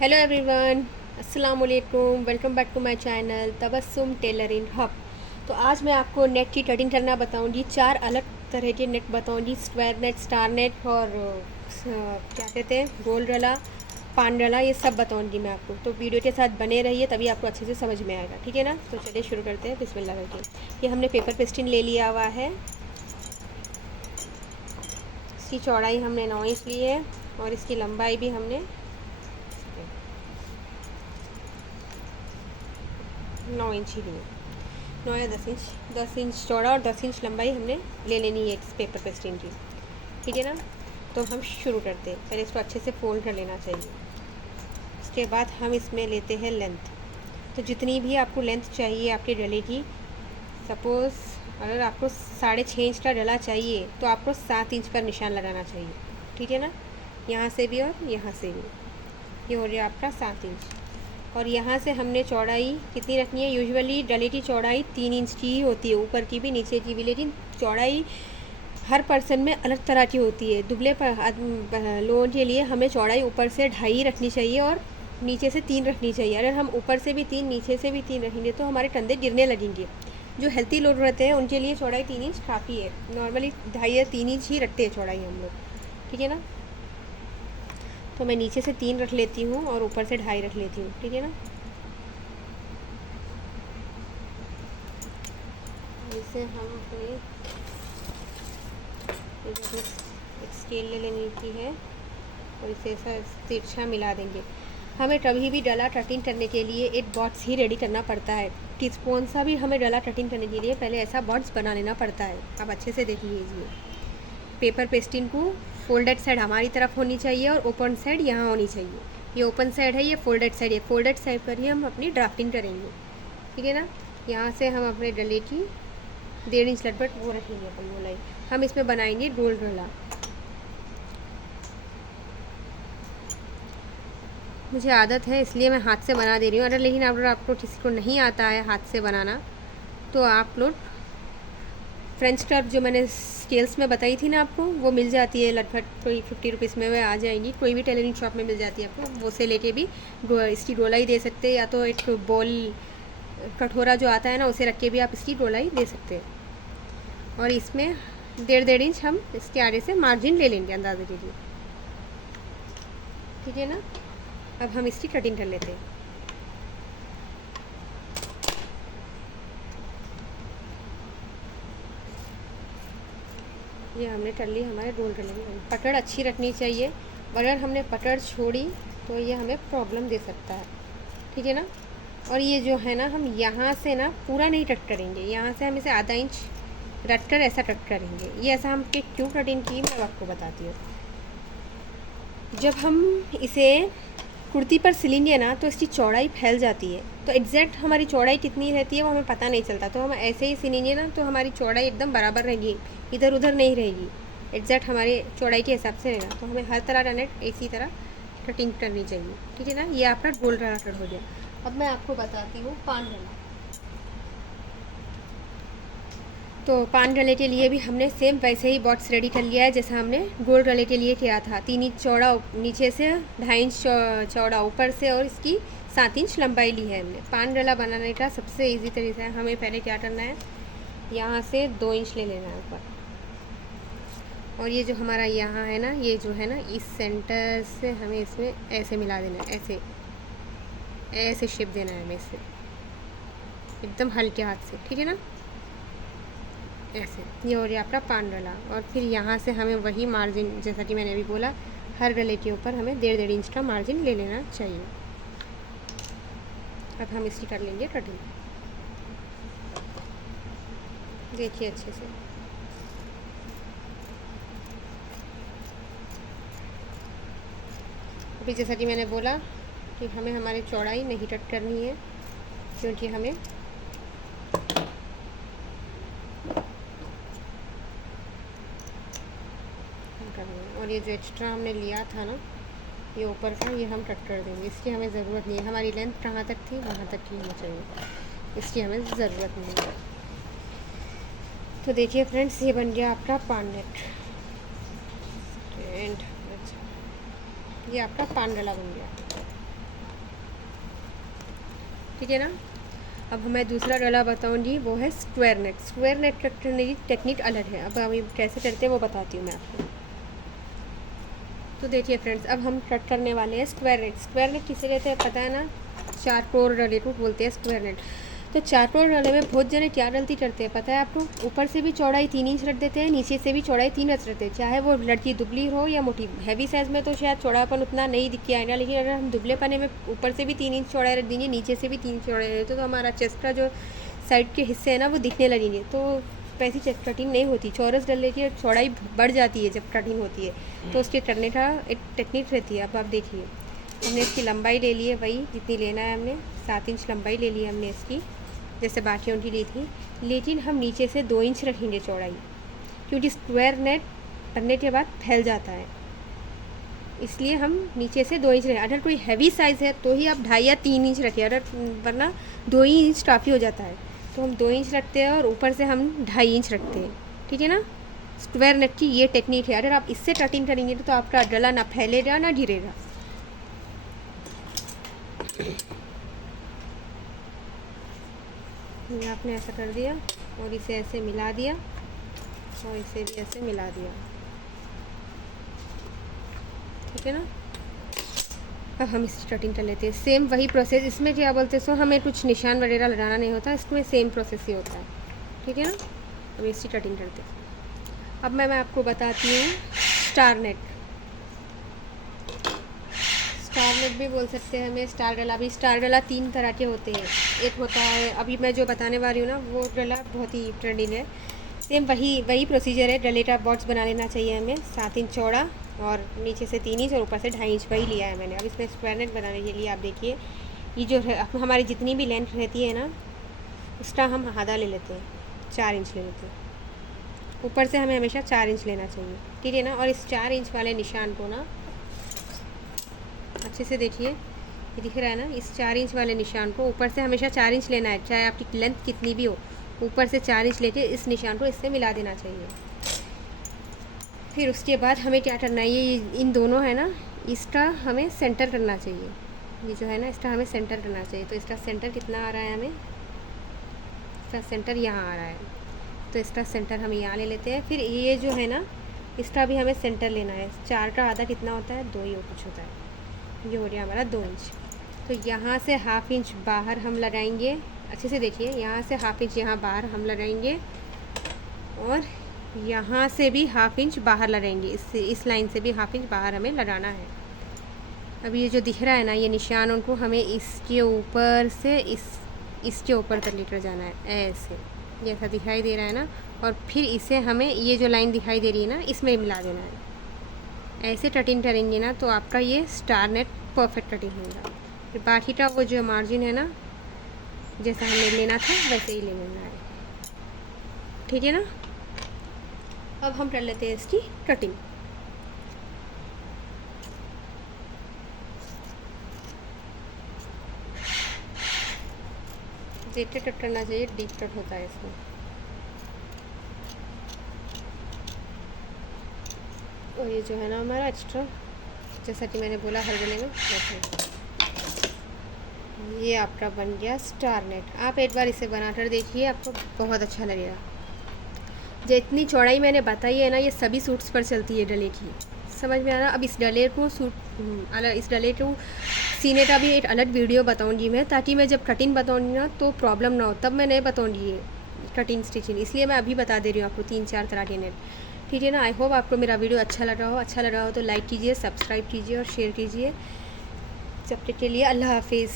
Hello everyone, अस्सलाम वालेकुम। Welcome back to my channel Tabassum tailoring hub. तो आज मैं आपको नेट की कटिंग करना बताऊंगी। 4 अलग तरह के नेट बताऊंगी, स्क्वायर नेट, स्टार नेट और क्या कहते हैं, गोल डला, पान डला, ये सब बताऊंगी मैं आपको। तो वीडियो के साथ बने रहिए, तभी आपको अच्छे से समझ में आएगा, ठीक है ना। तो चलिए शुरू करते हैं बिस्मिल्लाह करके। ये हमने पेपर पेस्टिंग ले लिया हुआ है। इसकी चौड़ाई हमने 9 इंच ली है और इसकी लंबाई भी हमने 9 इंच ही ली है। 9 या 10 इंच चौड़ा और 10 इंच लंबाई हमने ले लेनी है इस पेपर पेस्टिंग की, ठीक है ना। तो हम शुरू करते हैं। पहले इसको अच्छे से फोल्ड कर लेना चाहिए। उसके बाद हम इसमें लेते हैं लेंथ। तो जितनी भी आपको लेंथ चाहिए आपके डले की, सपोज़ अगर आपको 6.5 इंच का डला चाहिए तो आपको 7 इंच पर निशान लगाना चाहिए, ठीक है ना। यहाँ से भी और यहाँ से भी। ये हो गया आपका 7 इंच। और यहाँ से हमने चौड़ाई कितनी रखनी है? यूजुअली डले की चौड़ाई 3 इंच की ही होती है, ऊपर की भी नीचे की भी, लेकिन चौड़ाई हर पर्सन में अलग तरह की होती है। दुबले लोगों के लिए हमें चौड़ाई ऊपर से 2.5 रखनी चाहिए और नीचे से 3 रखनी चाहिए। अगर हम ऊपर से भी 3 नीचे से भी 3 रखेंगे तो हमारे कंधे गिरने लगेंगे। जो हेल्थी लोग रहते हैं उनके लिए चौड़ाई 3 इंच काफ़ी है। नॉर्मली 2.5 या 3 इंच ही रखते हैं चौड़ाई हम लोग, ठीक है ना। तो मैं नीचे से 3 रख लेती हूँ और ऊपर से 2.5 रख लेती हूँ, ठीक है ना। इसे हम अपने एक स्केल ले लेने की है और इसे ऐसा तिरछा मिला देंगे। हमें कभी भी डला कटिंग करने के लिए एक बॉक्स ही रेडी करना पड़ता है। कि कौन सा भी हमें डला कटिंग करने के लिए पहले ऐसा बॉक्स बना लेना पड़ता है। आप अच्छे से देख लीजिए। पेपर पेस्टिंग को फोल्डेड साइड हमारी तरफ होनी चाहिए और ओपन साइड यहाँ होनी चाहिए। ये ओपन साइड है, ये फोल्डेड साइड है। फोल्डेड साइड पर ही हम अपनी ड्राफ्टिंग करेंगे, ठीक है ना। यहाँ से हम अपने डले की 1.5 इंच लगभग वो रखेंगे अपन गोलाई। हम इसमें बनाएंगे गोल डला। मुझे आदत है इसलिए मैं हाथ से बना दे रही हूँ। अगर लेकिन अगर आपको किसी को नहीं आता है हाथ से बनाना तो आप लोग फ्रेंच कर्व जो मैंने स्केल्स में बताई थी ना आपको, वो मिल जाती है लगभग कोई 50 रुपीज़ में वह आ जाएंगी। कोई भी टेलरिंग शॉप में मिल जाती है आपको, वो से लेके भी इसकी गोलाई दे सकते हैं, या तो एक बॉल कटोरा जो आता है ना उसे रख के भी आप इसकी गोलाई दे सकते हैं। और इसमें 1.5 इंच हम इसके आगे से मार्जिन ले लेंगे अंदाजे के लिए, ठीक है ना। अब हम इसकी कटिंग कर लेते हैं। ये हमने कर ली, हमारे रोल कर लेंगे। पकड़ अच्छी रखनी चाहिए, अगर हमने पकड़ छोड़ी तो ये हमें प्रॉब्लम दे सकता है, ठीक है ना। और ये जो है ना, हम यहाँ से ना पूरा नहीं कट करेंगे, यहाँ से हम इसे आधा इंच रख कर ऐसा कट करेंगे। ये ऐसा हम क्यों कटिंग की मैं आपको बताती हूँ। जब हम इसे कुर्ती पर सिलेंगे ना तो इसकी चौड़ाई फैल जाती है, तो एग्जैक्ट हमारी चौड़ाई कितनी रहती है वो हमें पता नहीं चलता। तो हम ऐसे ही सिलेंगे ना तो हमारी चौड़ाई एकदम बराबर रहेगी, इधर उधर नहीं रहेगी, एग्जैक्ट हमारी चौड़ाई के हिसाब से रहेगा। तो हमें हर तरह का नेट इसी तरह कटिंग करनी चाहिए, ठीक है ना। ये आपका गोल डला कट हो गया। अब मैं आपको बताती हूँ पान डला। तो पान गले के लिए भी हमने सेम वैसे ही बॉक्स रेडी कर लिया है जैसा हमने गोल गले के लिए किया था। 3 इंच चौड़ा नीचे से, 2.5 इंच चौड़ा ऊपर से और इसकी 7 इंच लंबाई ली है हमने। पान गला बनाने का सबसे इजी तरीका है, हमें पहले क्या करना है, यहाँ से 2 इंच ले लेना है ऊपर। और ये जो हमारा यहाँ है ना, ये जो है ना, इस सेंटर से हमें इसमें ऐसे मिला देना है, ऐसे ऐसे शेप देना है हमें इससे, एकदम हल्के हाथ से, ठीक है ना, ऐसे। ये हो गया आपका पान डला। और फिर यहाँ से हमें वही मार्जिन, जैसा कि मैंने अभी बोला, हर गले के ऊपर हमें 1.5 इंच का मार्जिन ले लेना चाहिए। अब हम इसकी कर लेंगे कटिंग, देखिए अच्छे से। अभी जैसा कि मैंने बोला कि हमें हमारी चौड़ाई नहीं कट करनी है, क्योंकि हमें और ये जो एक्स्ट्रा हमने लिया था ना, ये ऊपर का, ये हम कट कर देंगे। इसकी हमें ज़रूरत नहीं है। हमारी लेंथ कहाँ तक थी वहाँ तक ही होनी चाहिए, इसकी हमें ज़रूरत नहीं है। तो देखिए फ्रेंड्स, ये बन गया आपका पान नेट एंड, अच्छा, ये आपका पान गला बन गया। ठीक है ना। अब मैं दूसरा डला बताऊँ जी, वो है स्क्वायर नेट। स्क्वायर नेट करने की टेक्निक अलग है। अब हम कैसे करते हैं वो बताती हूँ मैं आपको। तो देखिए फ्रेंड्स, अब हम कट करने वाले हैं स्क्वायर नेट। स्क्वायर नेट किसे कहते हैं पता है ना, चारकोर डले को बोलते हैं स्क्वायर नेट। तो चारकोर डले में बहुत जने क्या गलती करते हैं पता है आपको, ऊपर से भी चौड़ाई 3 इंच रख देते हैं, नीचे से भी चौड़ाई 3 इंच रखते हैं। चाहे वो लड़की दुबली हो या मोटी, हैवी साइज़ में तो शायद चौड़ापन उतना नहीं दिख के आएगा, लेकिन अगर हम दुबले पने में ऊपर से भी 3 इंच चौड़ाई रख देंगे, नीचे से भी 3 चौड़ाई रख तो हमारा चेस्ट का जो साइड के हिस्से हैं ना वो दिखने लगेंगे, तो वैसी कटिंग नहीं होती। चौरस डले की चौड़ाई बढ़ जाती है जब कटिंग होती है, तो उसके करने का एक टेक्निक रहती है। अब आप देखिए, हमने इसकी लंबाई ले ली है वही जितनी लेना है, हमने 7 इंच लंबाई ले ली है हमने इसकी, जैसे बाकियों की ली थी। लेकिन हम नीचे से 2 इंच रखेंगे चौड़ाई, क्योंकि स्क्वायर नेट करने के बाद फैल जाता है, इसलिए हम नीचे से 2 इंच रखें। अगर कोई हैवी साइज़ है तो ही आप 2.5 या 3 इंच रखिए, अगर वरना 2 ही इंच काफ़ी हो जाता है। तो हम 2 इंच रखते हैं और ऊपर से हम 2.5 इंच रखते हैं, ठीक है ना। स्क्वायर नेट की ये टेक्निक है। अगर आप इससे कटिंग करेंगे तो आपका गला ना फैलेगा ना गिरेगा। ये आपने ऐसा कर दिया और इसे ऐसे मिला दिया और इसे भी ऐसे मिला दिया, ठीक है ना। अब हम इसकी कटिंग कर लेते हैं। सेम वही प्रोसेस, इसमें क्या बोलते हैं सो हमें कुछ निशान वगैरह लगाना नहीं होता, इसमें सेम प्रोसेस ही होता है, ठीक है ना। अब इसकी कटिंग करते हैं। अब मैं आपको बताती हूँ स्टार नेट। स्टार नेट भी बोल सकते हैं हमें, स्टार डला भी। स्टार डला 3 तरह के होते हैं। एक होता है, अभी मैं जो बताने वाली हूँ ना, वो डला बहुत ही ट्रेंडिंग है। सेम वही प्रोसीजर है। डले का बॉक्स बना लेना चाहिए हमें, 7 इंच चौड़ा और नीचे से 3 इंच और ऊपर से 2.5 इंच वही लिया है मैंने। अब इसमें स्क्वायर नेट बनाने के लिए आप देखिए, ये जो है हमारी जितनी भी लेंथ रहती है ना, उसका हम आधा ले लेते हैं, 4 इंच ले लेते हैं। ऊपर से हमें हमेशा 4 इंच लेना चाहिए, ठीक है ना। और इस 4 इंच वाले निशान को ना अच्छे से देखिए, ये दिख रहा है ना, इस 4 इंच वाले निशान को ऊपर से हमेशा 4 इंच लेना है, चाहे आपकी लेंथ कितनी भी हो। ऊपर से 4 इंच लेके इस निशान को इससे मिला देना चाहिए। फिर उसके बाद हमें क्या करना है, ये इन दोनों है ना, इसका हमें सेंटर करना चाहिए। ये जो है ना, इसका हमें सेंटर करना चाहिए। तो इसका सेंटर कितना आ रहा है हमें, इसका सेंटर यहाँ आ रहा है, तो इसका सेंटर हम यहाँ ले लेते हैं। फिर ये जो है ना, इसका भी हमें सेंटर लेना है। 4 का आधा कितना होता है, 2 ही और कुछ होता है। ये हो गया हमारा 2 इंच। तो यहाँ से 1/2 इंच बाहर हम लगाएंगे। अच्छे से देखिए, यहाँ से 1/2 इंच यहाँ बाहर हम लगाएंगे और यहाँ से भी 1/2 इंच बाहर लगाएंगे। इस लाइन से भी 1/2 इंच बाहर हमें लगाना है। अब ये जो दिख रहा है ना, ये निशान, उनको हमें इसके ऊपर से इसके ऊपर तक लेकर जाना है, ऐसे जैसा दिखाई दे रहा है ना। और फिर इसे हमें ये जो लाइन दिखाई दे रही है ना, इसमें मिला देना है। ऐसे कटिंग करेंगे ना तो आपका ये स्टार नेट परफेक्ट कटिंग होगा। फिर बाकी का वो जो मार्जिन है ना, जैसा हमें लेना था वैसे ही ले लेना है, ठीक है ना। अब हम कर लेते हैं इसकी कटिंग। जेटे कट करना चाहिए, डीप कट होता है इसमें। और ये जो है ना हमारा एक्स्ट्रा, जैसा कि मैंने बोला हर गले में वैसे, ये आपका बन गया स्टार नेट। आप एक बार इसे बनाकर देखिए, आपको बहुत अच्छा लगेगा। जितनी चौड़ाई मैंने बताई है ना, ये सभी सूट्स पर चलती है डले की, समझ में आ रहा। अब इस डले को इस डले को सीने का भी एक अलग वीडियो बताऊंगी मैं, ताकि मैं जब कटिंग बताऊंगी ना तो प्रॉब्लम ना हो, तब मैं नहीं बताऊंगी ये कटिंग स्टिचिंग, इसलिए मैं अभी बता दे रही हूँ आपको 3-4 तरह के नेट, ठीक है ना। आई होप आपको मेरा वीडियो अच्छा लगा हो तो लाइक कीजिए, सब्सक्राइब कीजिए और शेयर कीजिए। जब तक के लिए अल्लाह हाफिज़।